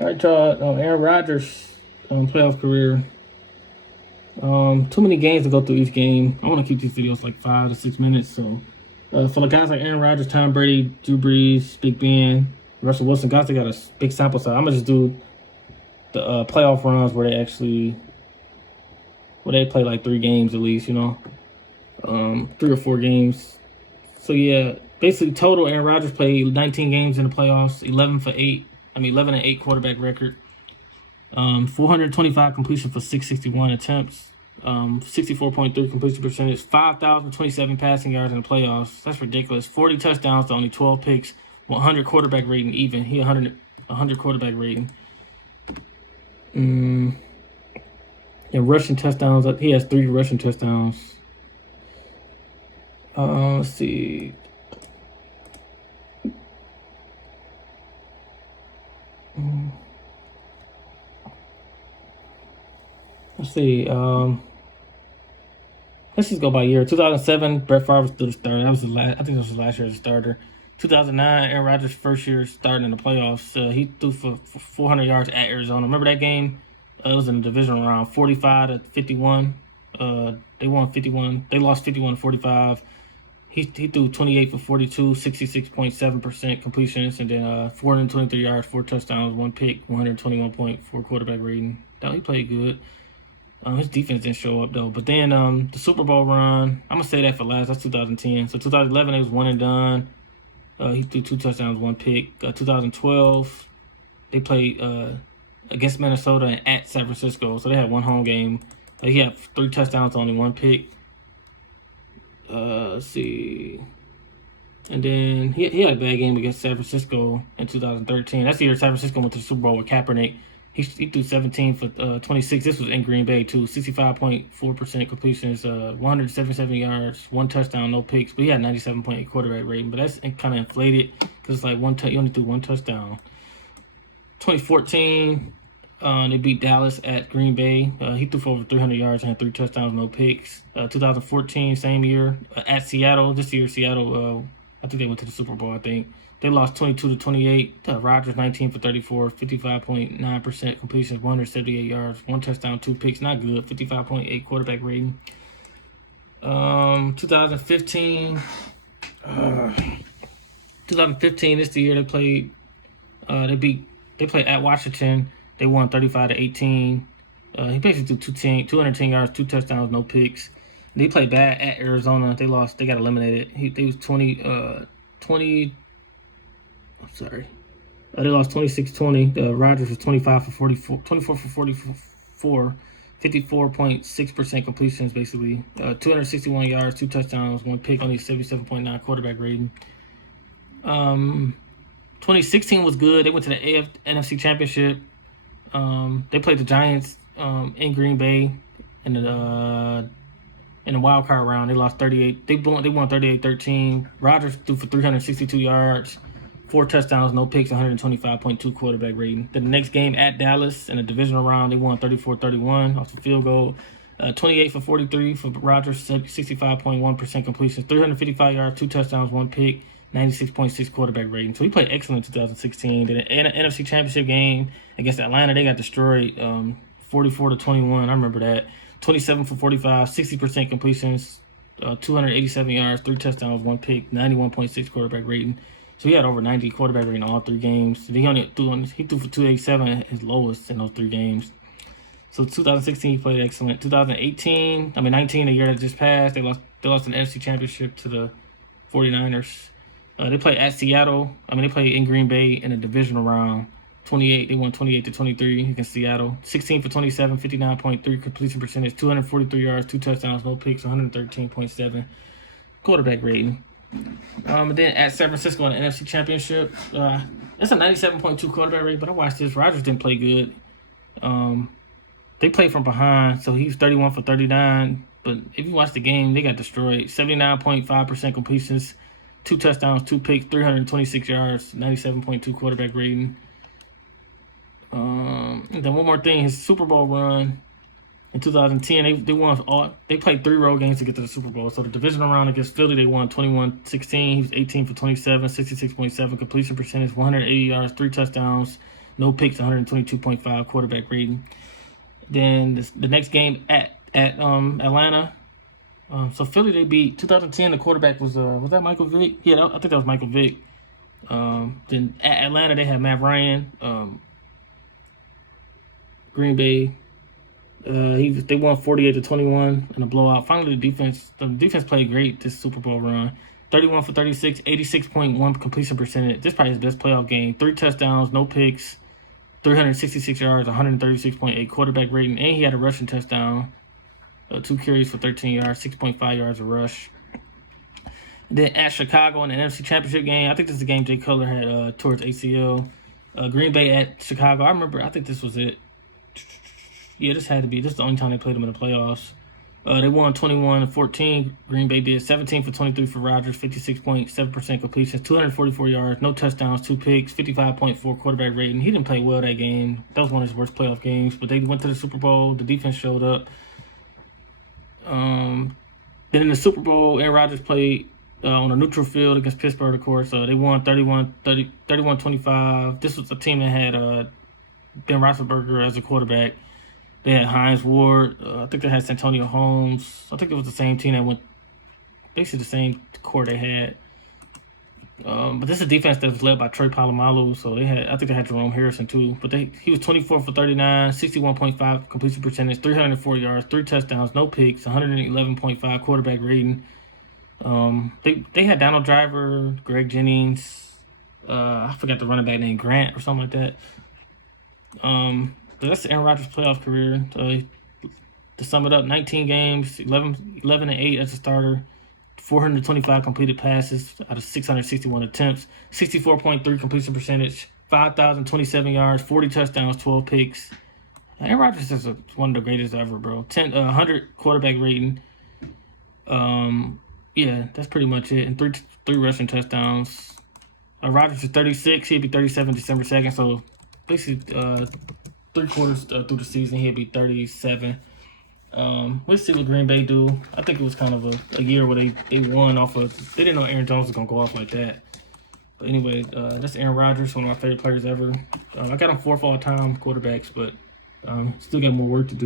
All right, y'all. Aaron Rodgers playoff career. Too many games to go through each game. I want to keep these videos like 5 to 6 minutes. So, for the guys like Aaron Rodgers, Tom Brady, Drew Brees, Big Ben, Russell Wilson, guys that got a big sample size. I'm gonna just do the playoff runs where they play like 3 games at least. 3 or 4 games. So yeah, basically total Aaron Rodgers played 19 games in the playoffs, 11 and 8 quarterback record. 425 completion for 661 attempts. 64.3 completion percentage. 5,027 passing yards in the playoffs. That's ridiculous. 40 touchdowns to only 12 picks. 100 quarterback rating even. He 100 quarterback rating. And rushing touchdowns. He has 3 rushing touchdowns. Let's see. Let's see. Let's just go by year. 2007, Brett Favre was still the starter. That was I think that was his last year as a starter. 2009, Aaron Rodgers' first year starting in the playoffs. He threw for 400 yards at Arizona. Remember that game? It was in the divisional round, 45-51. They won 51. They lost 51-45. He threw 28 for 42, 66.7% completions, and then 423 yards, 4 touchdowns, 1 pick, 121.4 quarterback rating. He played good. His defense didn't show up though. But then the Super Bowl run, I'm gonna say that for last. That's 2010. So 2011 it was 1 and done. He threw 2 touchdowns, 1 pick. 2012 they played against Minnesota and at San Francisco. So they had 1 home game. He had 3 touchdowns, only 1 pick. Let's see. And then he had a bad game against San Francisco in 2013. That's the year San Francisco went to the Super Bowl with Kaepernick. He threw 17 for 26. This was in Green Bay, too. 65.4% completions, 177 yards, 1 touchdown, no picks. But he had 97.8 quarterback rating. But that's kind of inflated because it's like he only threw 1 touchdown. 2014, they beat Dallas at Green Bay. He threw for over 300 yards and had 3 touchdowns, no picks. 2014, same year, at Seattle. This year, Seattle, I think they went to the Super Bowl, I think. They lost 22-28. Rodgers 19 for 34, 55.9% completions, 178 yards, 1 touchdown, 2 picks. Not good. 55.8 quarterback rating. 2015. 2015. This is the year they played. They played at Washington. They won 35-18. He basically threw 210 yards, 2 touchdowns, no picks. They played bad at Arizona. They lost. They got eliminated. They was 20. I'm sorry. They lost 26-20. Rodgers was 24 for 44, 54.6% completions, basically. 261 yards, 2 touchdowns, 1 pick, only 77.9 quarterback rating. 2016 was good. They went to the NFC Championship. They played the Giants in Green Bay in the wild card round. They lost 38. They won 38-13. Rodgers threw for 362 yards. 4 touchdowns, no picks, 125.2 quarterback rating. Then the next game at Dallas in the divisional round, they won 34-31 off the field goal. 28 for 43 for Rodgers, 65.1% completion, 355 yards, 2 touchdowns, 1 pick, 96.6 quarterback rating. So he played excellent in 2016. Then in an NFC Championship game against Atlanta, they got destroyed 44-21. I remember that. 27 for 45, 60% completions, 287 yards, 3 touchdowns, 1 pick, 91.6 quarterback rating. So he had over 90 quarterback rating in all 3 games. He threw for 287, his lowest in those 3 games. So 2016 he played excellent. 19, the year that just passed, they lost an NFC Championship to the 49ers. They played at Seattle. They played in Green Bay in a divisional round. They won 28-23 against Seattle. 16 for 27, 59.3 completion percentage, 243 yards, 2 touchdowns, no picks, 113.7 quarterback rating. And then at San Francisco in the NFC Championship, that's a 97.2 quarterback rating. But I watched this. Rodgers didn't play good. They played from behind, so he was 31 for 39. But if you watch the game, they got destroyed. 79.5% completions, 2 touchdowns, 2 picks, 326 yards, 97.2 quarterback rating. And then one more thing, his Super Bowl run in 2010, they played 3 road games to get to the Super Bowl. So the divisional round against Philly, they won 21-16. He was 18 for 27, 66.7 completion percentage, 180 yards, 3 touchdowns, no picks, 122.5 quarterback rating. Then the next game at Atlanta. So Philly, they beat 2010. The quarterback was that Michael Vick? Yeah, I think that was Michael Vick. Then at Atlanta, they had Matt Ryan. Green Bay, they won 48-21 in a blowout. Finally, the defense played great this Super Bowl run. 31 for 36, 86.1 completion percentage. This is probably his best playoff game. 3 touchdowns, no picks, 366 yards, 136.8 quarterback rating, and he had a rushing touchdown. 2 carries for 13 yards, 6.5 yards a rush. And then at Chicago in the NFC Championship game, I think this is the game Jay Cutler had towards ACL. Green Bay at Chicago. I think this was it. Yeah, this had to be. This is the only time they played them in the playoffs. They won 21-14. Green Bay did 17 for 23 for Rodgers, 56.7% completions, 244 yards, no touchdowns, 2 picks, 55.4 quarterback rating. He didn't play well that game. That was one of his worst playoff games, but they went to the Super Bowl. The defense showed up. Then in the Super Bowl, Aaron Rodgers played on a neutral field against Pittsburgh, of course. They won 31-25. This was a team that had Ben Roethlisberger as a quarterback. They had Hines Ward. I think they had Santonio Holmes. I think it was the same team that went, basically the same core they had. But this is a defense that was led by Troy Polamalu. So I think they had Jerome Harrison too. But he was 24 for 39, 61.5 completion percentage, 304 yards, 3 touchdowns, no picks, 111.5 quarterback rating. They had Donald Driver, Greg Jennings. I forgot the running back name, Grant or something like that. That's Aaron Rodgers' playoff career. To sum it up, 19 games, 11-8 as a starter, 425 completed passes out of 661 attempts, 64.3 completion percentage, 5,027 yards, 40 touchdowns, 12 picks. Aaron Rodgers is one of the greatest ever, bro. 100 quarterback rating. Yeah, that's pretty much it. And three rushing touchdowns. Rodgers is 36. He'll be 37 December 2nd. So basically, 3 quarters through the season, he'll be 37. We'll see what Green Bay do. I think it was kind of a year where they won off of. They didn't know Aaron Jones was gonna go off like that. But anyway, that's Aaron Rodgers, one of my favorite players ever. I got him 4th all-time quarterbacks, but still got more work to do.